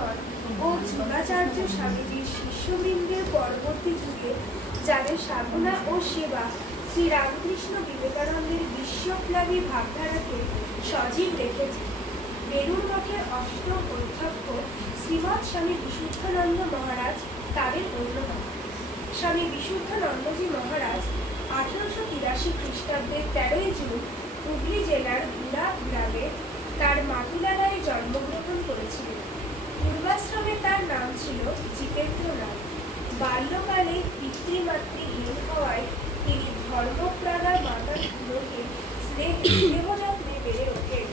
রাজকুমার ও যুগাচার্য স্বামীজির শিষ্যবৃন্দের পরবর্তী যুগে যাদের সাধনা ও সেবা শ্রীরামকৃষ্ণ বিবেকানন্দের বিশ্বব্যাপী ভাবধারাকে সজীব রেখেছে। বেলুড় মঠের অষ্টম অধ্যক্ষ শ্রীমৎ স্বামী বিশুদ্ধানন্দ মহারাজ তাদের অন্যতম। স্বামী বিশুদ্ধানন্দজি মহারাজ 1883 খ্রিস্টাব্দের 13 জুন হুগলি জেলার গুড়া গ্রামে তার মাতুলালয়ে জন্মগ্রহণ করেছিলেন। পূর্বাশ্রমে তার নাম ছিল জিতেন্দ্র রায়। বাল্যকালে পিতৃমাতৃহীন হওয়ায় তিনি ধর্মপ্রাণা মাতার লোকে স্নেহযত্নে বেড়ে ওঠেন।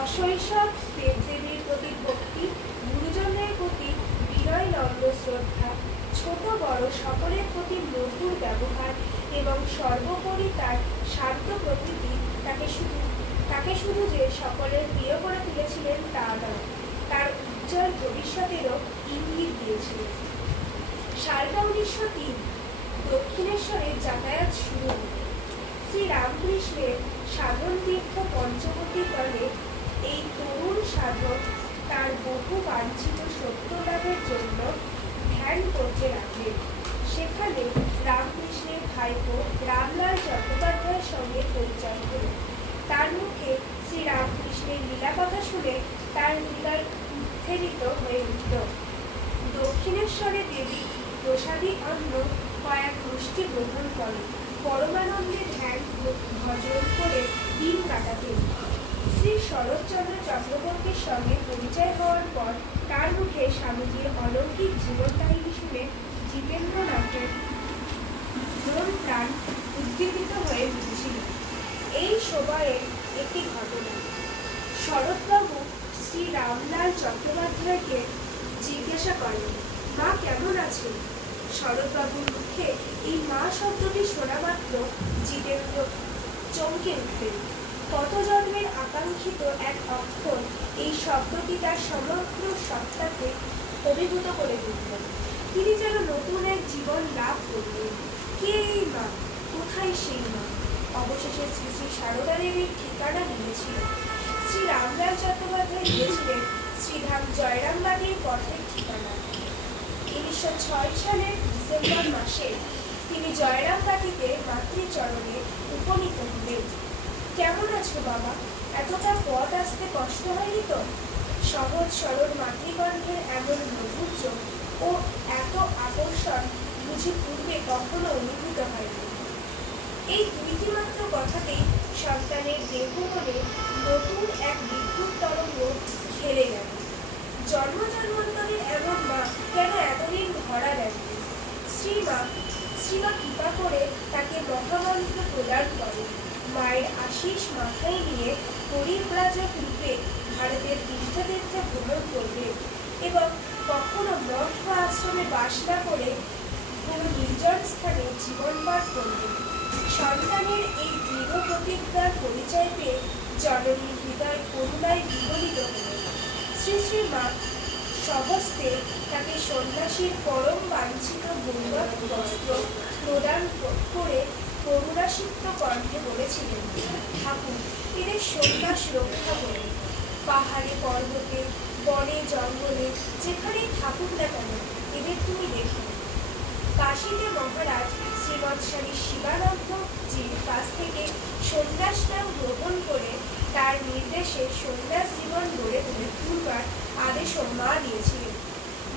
অশৈশব দেবদেবীর প্রতি ভক্তি, গুরুজনের প্রতি বিনয় নম্র শ্রদ্ধা, ছোট বড় সকলের প্রতি মধুর ব্যবহার এবং সর্বোপরি তার শান্ত প্রকৃতি তাকে শুধু যে সকলের প্রিয় করে তুলেছিলেন তা নয়, তার উজ্জ্বল ভবিষ্যতেরও ইঙ্গিত দিয়েছিলেন। সালটা 1903। দক্ষিণেশ্বরে যাতায়াত শুরু হল। শ্রীরামকৃষ্ণের সাধন তীর্থ পঞ্চবটী তলে এই তরুণ সাধক তার বহু বাঞ্ছিত সত্য লাভের জন্য ধ্যান করতে লাগলেন। সেখানে রামকৃষ্ণের ভাইপো রামলাল চট্টোপাধ্যায়ের সঙ্গে পরিচয় হল। তার মুখে শ্রীরামকৃষ্ণের লীলা কথা শুনে তার হৃদয় উত্তেজিত হয়ে উঠল। দক্ষিণেশ্বরে দেবী প্রসাদী অন্ন কয়েক গোষ্ঠী গ্রহণ করেন। পরমানন্দে ধ্যান ভজন করে দিন কাটাতেন। শ্রী শরৎচন্দ্র চক্রবর্তীর সঙ্গে পরিচয় হওয়ার পর তার মুখে স্বামীজির অলৌকিক জীবন কাহিনী শুনে জিতেন্দ্রনাথের মন প্রাণ উদ্দীপিত হয়ে উঠেছিল। এই সময়ের একটি ঘটনা। শরৎবাবু শ্রী রামলাল চট্টোপাধ্যায়কে জিজ্ঞাসা করেন, মা কেমন আছেন? শরৎবাবুর মুখে এই মা শব্দটি শোনা মাত্র জিতেন্দ্র চমকে উঠলেন। কত জন্মের আকাঙ্ক্ষিত এক অক্ষর এই শব্দটি তার সমগ্র সত্তাকে অভিভূত করে তুলল। তিনি যেন নতুন এক জীবন লাভ করলেন। কে এই মা? কোথায় সেই মা? অবশেষে শ্রী শ্রী সারদা দেবীর ঠিকানা দিয়েছিল। শ্রী রামলাল চট্টোপাধ্যায় দিয়েছিলেন শ্রীধাম জয়রামবাটির পথের ঠিকানা। 1906 সালের ডিসেম্বর মাসে তিনি জয়রামবাটিতে মাতৃচরণে উপনীত হলেন। কেমন আছো বাবা? এতটা পথ আসতে কষ্ট হয়নি তো? সহজ সরল মাতৃকণ্ঠের এমন মধুর্য ও এত আকর্ষণ বুঝি পূর্বে কখনো অনুভূত হয়নি। এই দুইটি মাত্র কথাতেই সন্তানের দেহ মনে নতুন এক বিদ্যুৎ তরঙ্গ খেলে গেল। জন্ম জন্মান্তরের এমন মা কেন এতদিন ধরা দেননি? শ্রীমা কৃপা করে তাকে মহামন্ত্র প্রদান করে। মায়ের আশীষ মাথায় নিয়ে পরিব্রাজক রূপে ভারতের তীর্থে তীর্থে ভ্রমণ করবে এবং কখনো মঠ বা আশ্রমে বাস না করে কোনো নির্জন স্থানে জীবন পাঠ করবে। সন্তানের এই দৃঢ় প্রতিজ্ঞার পরিচয় পেয়ে জননীর হৃদয় করুণায় বিগলিত হল। শ্রী শ্রী মা স্বহস্তে তাকে সন্ন্যাসীর পরম বাঞ্ছিত গৌরব বস্ত্র প্রদান করে করুণাসিক্ত কণ্ঠে বলেছিলেন, ঠাকুর এদের সন্ন্যাস রক্ষা করে। পাহাড়ে পর্বতে বনে জঙ্গলে যেখানেই থাকুক না কেন এদের তুমি দেখো। কাশীতে মহারাজ শ্রীমৎ স্বামী শিবানন্দজির কাছ থেকে সন্ন্যাস নাম গ্রহণ করে তার নির্দেশে সন্ন্যাস জীবন গড়ে তুলবার আদেশও মা দিয়েছিলেন।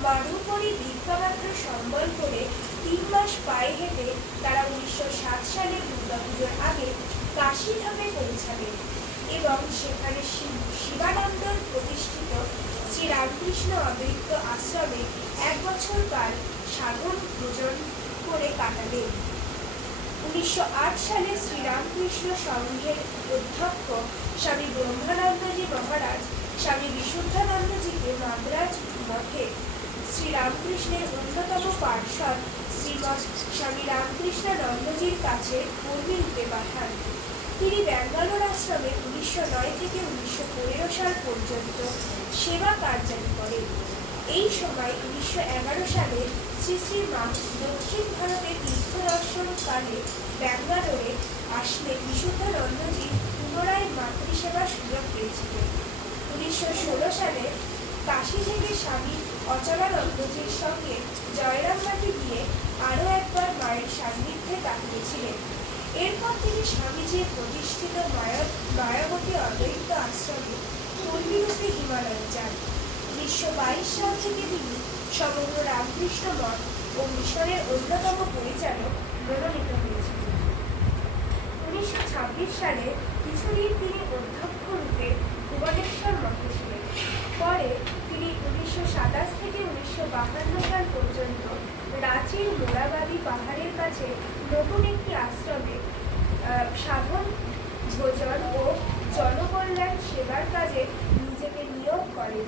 মাধুকরী দীর্ঘমাত্র সম্বল করে 3 মাস পায়ে হেঁটে তারা 1907 সালে দুর্গাপুজোর আগে কাশীধামে পৌঁছাবেন এবং সেখানে শিবানন্দ প্রতিষ্ঠিত শ্রীরামকৃষ্ণ অদ্বৈত আশ্রমে 1 বছর কাল সাধন ভোজন করে কাটাবেন। 1908 সালে শ্রীরামকৃষ্ণ সংঘের অধ্যক্ষ স্বামী ব্রহ্মানন্দজি মহারাজ স্বামী বিশুদ্ধানন্দজিকে মাদ্রাজ মঠে শ্রীরামকৃষ্ণের অন্যতম পার্ষদ শ্রীমৎ স্বামী রামকৃষ্ণানন্দজির কাছে কর্মী রূপে পাঠান। তিনি ব্যাঙ্গালোর আশ্রমে 1909 থেকে 1915 সাল পর্যন্ত সেবা কার্যালি করেন। এই সময় 1911 সালে শ্রী শ্রী মা দক্ষিণ ভারতে তীর্থ দর্শন কালে ব্যাঙ্গালোরে আসলে বিশুদ্ধানন্দজি পুনরায় মাতৃসেবার সুযোগ পেয়েছিলেন। 1916 সালে কাশী থেকে স্বামী অচলানন্দজির সঙ্গে জয়রামবাটি গিয়ে আরও একবার মায়ের সান্নিধ্যে তাকিয়েছিলেন। এরপর তিনি স্বামীজির প্রতিষ্ঠিত মায়াবতী অদ্বৈত আশ্রমে কর্মীরূপে হিমালয়ে যান। 1922 সাল থেকে তিনি সমগ্র রামকৃষ্ণ মঠ ও মিশনের অন্যতম পরিচালক মনোনীত হয়েছিলেন। 1926 সালে কিছুদিন তিনি অধ্যক্ষ রূপে ভুবনেশ্বর মঠে ছিলেন। পরে তিনি 1927 থেকে 1952 সাল পর্যন্ত রাঁচির মোরাবাদী পাহাড়ের কাছে নতুন একটি আশ্রমে সাধন, ভোজন ও জনকল্যাণ সেবার কাজে নিজেকে নিয়োগ করেন।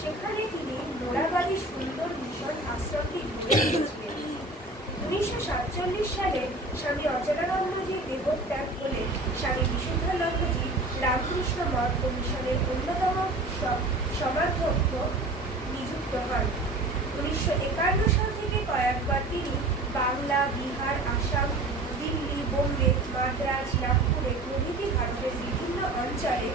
সেখানে তিনি মোরাবাদী সুন্দর মিশন আশ্রমটি গড়ে তুলেছিলেন। 1947 সালে স্বামী অচলানন্দজি দেহত্যাগ হলে স্বামী বিশুদ্ধানন্দজি রামকৃষ্ণ মঠ ও মিশনের অন্যতম সমাধ্যক্ষ নিযুক্ত হন। 1951 সাল থেকে কয়েকবার তিনি বাংলা, বিহার, আসাম, দিল্লি, বোম্বে, মাদ্রাজ, নাগপুরে প্রভৃতি ভারতের বিভিন্ন অঞ্চলে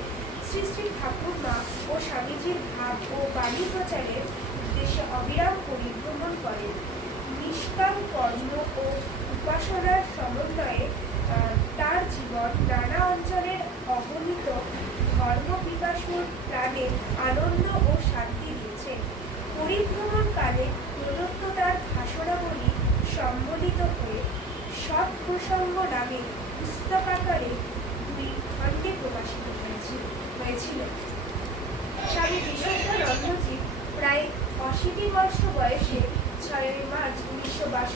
শ্রী শ্রী ঠাকুরমা ও স্বামীজির ভাব ও বাণী প্রচারের উদ্দেশ্যে অবিরাম পরিভ্রমণ করেন। নিষ্কাম কর্ম ও উপাসনার সমন্বয়ে তার জীবন নানা অঞ্চলের অগণিত ধর্ম বিকাশের প্রাণে আনন্দ ও শান্তি দিয়েছে। পরিভ্রমণকালে প্রদত্ত তার ভাষণাবলী সম্বলিত হয়ে সৎ প্রসঙ্গ নামে পুস্তকাকারে 2 খণ্ডে প্রকাশিত হয়েছিল। স্বামী বিশুদ্ধানন্দজি প্রায় 80 বর্ষ বয়সে 6 মার্চ 1962